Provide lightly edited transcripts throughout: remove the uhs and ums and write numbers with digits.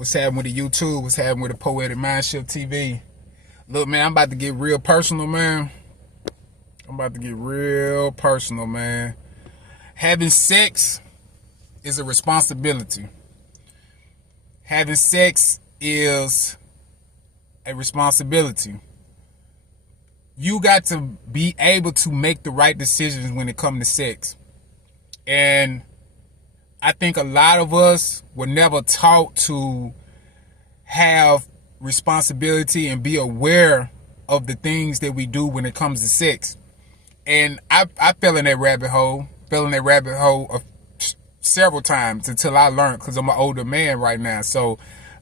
What's happening with the YouTube? What's happening with the Poetic Mindship TV? Look, man, I'm about to get real personal, man. Having sex is a responsibility. Having sex is a responsibility. You got to be able to make the right decisions when it comes to sex. And I think a lot of us were never taught to have responsibility and be aware of the things that we do when it comes to sex. And I fell in that rabbit hole several times until I learned, because I'm an older man right now. So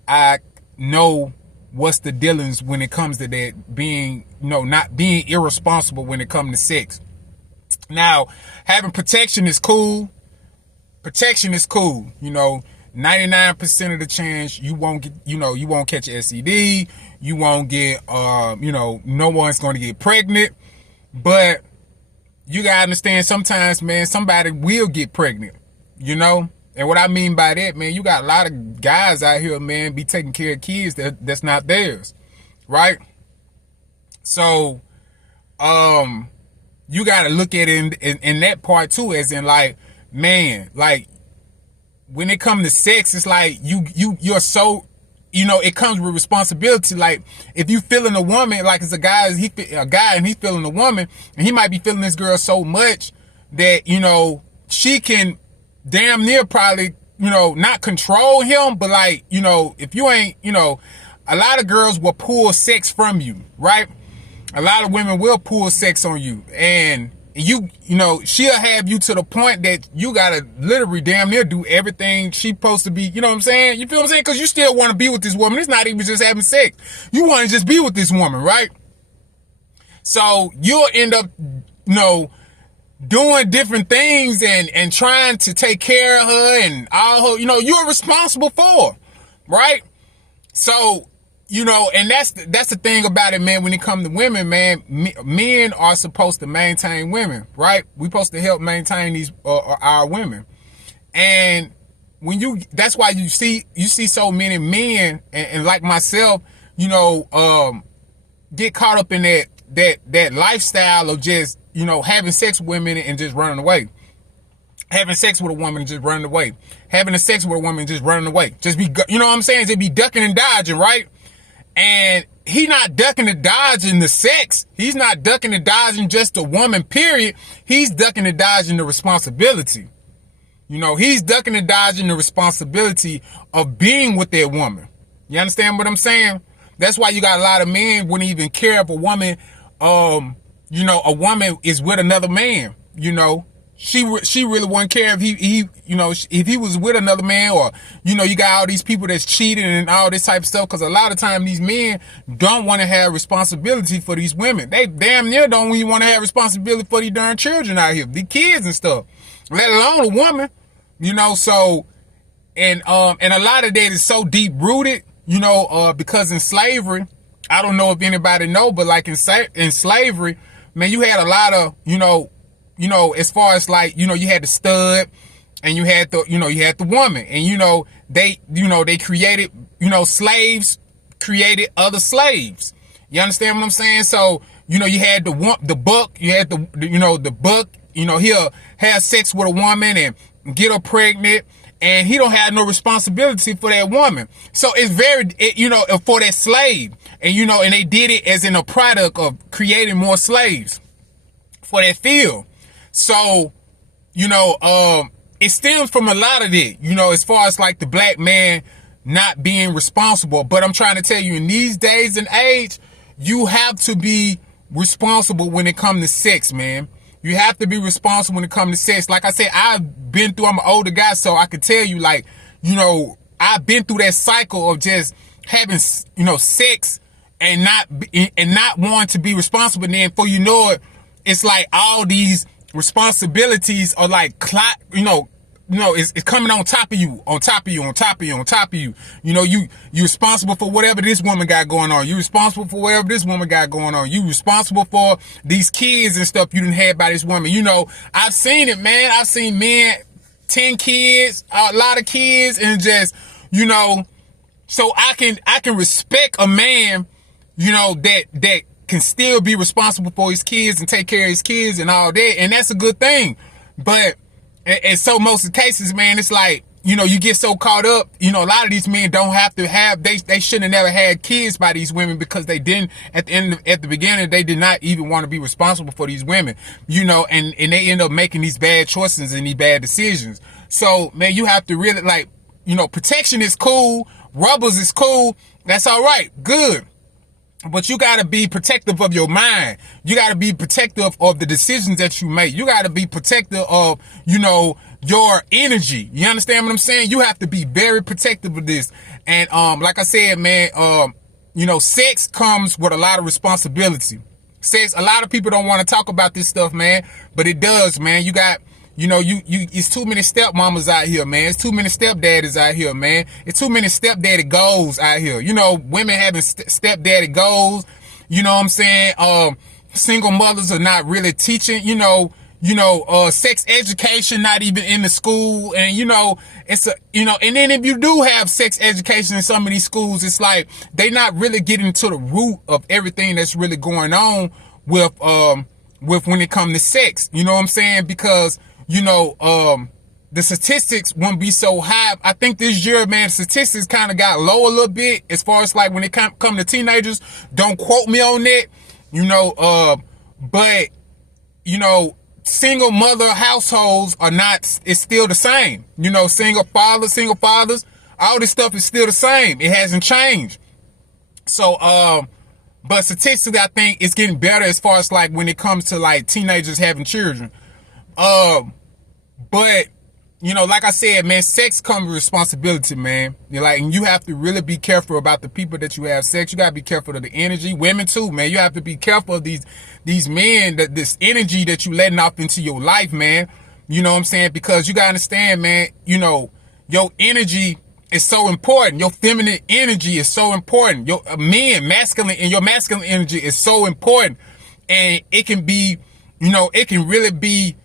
I know what's the dealings when it comes to that, being, not being irresponsible when it comes to sex. Now, having protection is cool. 99% of the chance you won't get, you won't catch STD. You won't get, no one's going to get pregnant. But you got to understand, sometimes, man, somebody will get pregnant, And what I mean by that, man, you got a lot of guys out here, man, be taking care of kids that's not theirs, right? So, you got to look at it in that part too, as in, like, man, like, when it comes to sex, it's like you're so, it comes with responsibility. Like, if you feeling a woman, like, it's a guy and he's feeling a woman, and he might be feeling this girl so much that, she can damn near probably, not control him, but, like, if you ain't, a lot of girls will pull sex from you, right? A lot of women will pull sex on you, and she'll have you to the point that you gotta literally damn near do everything she supposed to be, you know what I'm saying? You feel what I'm saying? Because you still want to be with this woman. It's not even just having sex. You want to just be with this woman, right? So you'll end up, doing different things and trying to take care of her and all her, you're responsible for, right? So, and that's the thing about it, man. When it comes to women, man, men are supposed to maintain women, right? We're supposed to help maintain these our women. And that's why you see so many men and like myself, get caught up in that lifestyle of just, having sex with women and just running away. Having sex with a woman and just running away. Having a sex with a woman and just running away. Just be, you know what I'm saying? Just be ducking and dodging, right? And he not ducking and dodging the sex. He's not ducking and dodging just a woman, period. He's ducking and dodging the responsibility. He's ducking and dodging the responsibility of being with that woman. You understand what I'm saying? That's why you got a lot of men wouldn't even care if a woman, a woman is with another man, She really wouldn't care if if he was with another man, or, you got all these people that's cheating and all this type of stuff. Because a lot of time these men don't want to have responsibility for these women. They damn near don't even want to have responsibility for these darn children out here, the kids and stuff, let alone a woman, So, and a lot of that is so deep rooted, because in slavery, I don't know if anybody know, but like in slavery, man, you had a lot of, as far as, like, you had the stud and you had the woman, and, they created, slaves created other slaves. You understand what I'm saying? So, you had the buck, you had the buck, he'll have sex with a woman and get her pregnant, and he don't have no responsibility for that woman. So it's for that slave, and, and they did it as in a product of creating more slaves for that field. So, it stems from a lot of it, as far as, like, the black man not being responsible. But I'm trying to tell you, in these days and age, you have to be responsible when it comes to sex, man. You have to be responsible when it comes to sex. Like I said, I'm an older guy, so I can tell you, like, I've been through that cycle of just having, sex and not wanting to be responsible. And then before you know it, it's like all these responsibilities are like, it's coming on top of you. You're responsible for whatever this woman got going on. You're responsible for whatever this woman got going on. You're responsible for these kids and stuff you done had by this woman. I've seen it, man. I've seen men, 10 kids, a lot of kids, and just, So I can respect a man, you know, that can still be responsible for his kids and take care of his kids and all that, and that's a good thing. But in so most of the cases, man, it's like, you know, you get so caught up, you know, a lot of these men don't have to have, they shouldn't have never had kids by these women because they didn't, at the beginning, they did not even want to be responsible for these women, you know, and they end up making these bad choices and these bad decisions. So, man, you have to really, like, you know, protection is cool, rubbers is cool, that's all right, good. But you got to be protective of your mind. You got to be protective of the decisions that you make. You got to be protective of, you know, your energy. You understand what I'm saying? You have to be very protective of this. And like I said, man, you know, sex comes with a lot of responsibility. Sex, a lot of people don't want to talk about this stuff, man, but it does, man. You got, you know, it's too many stepmamas out here, man. It's too many stepdaddies out here, man. It's too many stepdaddy goals out here. You know, women having stepdaddy goals. You know what I'm saying? Single mothers are not really teaching, you know, sex education, not even in the school. And, you know, it's a, you know, and then if you do have sex education in some of these schools, it's like they not really getting to the root of everything that's really going on with when it comes to sex. You know what I'm saying? Because, you know, the statistics won't be so high. I think this year, man, statistics kind of got low a little bit as far as like when it come to teenagers. Don't quote me on that, you know, but, you know, single mother households are not, it's still the same. You know, single fathers, all this stuff is still the same. It hasn't changed. So, but statistically, I think it's getting better as far as like when it comes to like teenagers having children. But, you know, like I said, man, sex comes with responsibility, man. You're like, and you have to really be careful about the people that you have sex. You got to be careful of the energy. Women too, man. You have to be careful of these men, this energy that you letting off into your life, man. You know what I'm saying? Because you got to understand, man, you know, your energy is so important. Your feminine energy is so important. Your masculine energy is so important. And it can be, you know, it can really be,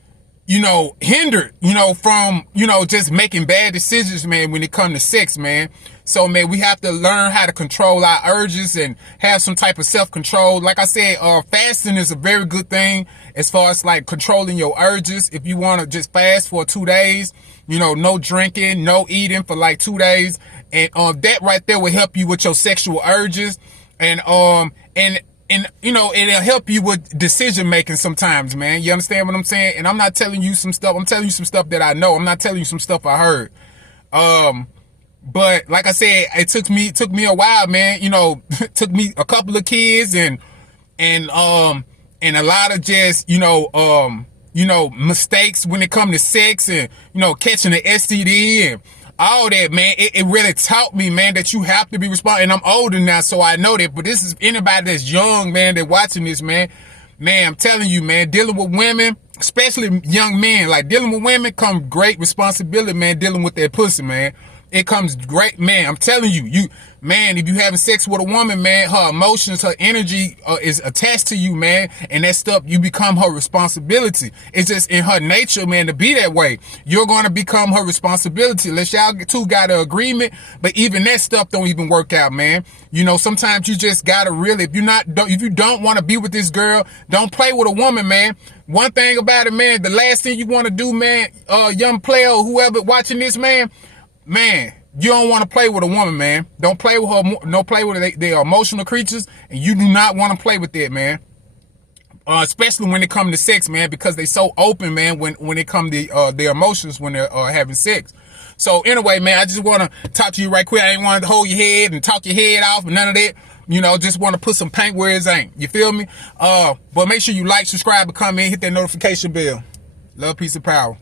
you know, hindered, you know, from, you know, just making bad decisions, man, when it comes to sex, man. So, man, we have to learn how to control our urges and have some type of self-control. Like I said, fasting is a very good thing as far as like controlling your urges. If you want to just fast for 2 days, you know, no drinking, no eating for like 2 days. And, that right there will help you with your sexual urges. And, you know, it'll help you with decision making sometimes, man. You understand what I'm saying? And I'm not telling you some stuff. I'm telling you some stuff that I know. I'm not telling you some stuff I heard. But like I said, it took me a while, man. You know, took me a couple of kids and a lot of just, you know, mistakes when it comes to sex and, you know, catching the STD and all that, man. It really taught me, man, that you have to be responsible. And I'm older now, so I know that. But this is anybody that's young, man, that watching this, man. Man, I'm telling you, man, dealing with women, especially young men, like dealing with women comes great responsibility, man, dealing with that pussy, man. It comes great, man. I'm telling you, man, if you having sex with a woman, man, her emotions, her energy is attached to you, man. And that stuff, you become her responsibility. It's just in her nature, man, to be that way. You're going to become her responsibility. Unless y'all two got an agreement. But even that stuff don't even work out, man. You know, sometimes you just got to really, if you don't want to be with this girl, don't play with a woman, man. One thing about it, man, the last thing you want to do, man, young player or whoever watching this, man, you don't want to play with a woman, man. Don't play with her. Don't play with her. They are emotional creatures, and you do not want to play with that, man. Especially when it comes to sex, man, because they so open, man, when it comes to their emotions when they're having sex. So anyway, man, I just want to talk to you right quick. I ain't want to hold your head and talk your head off and none of that. You know, just want to put some paint where it ain't. You feel me? But make sure you like, subscribe, and comment, hit that notification bell. Love, peace, and power.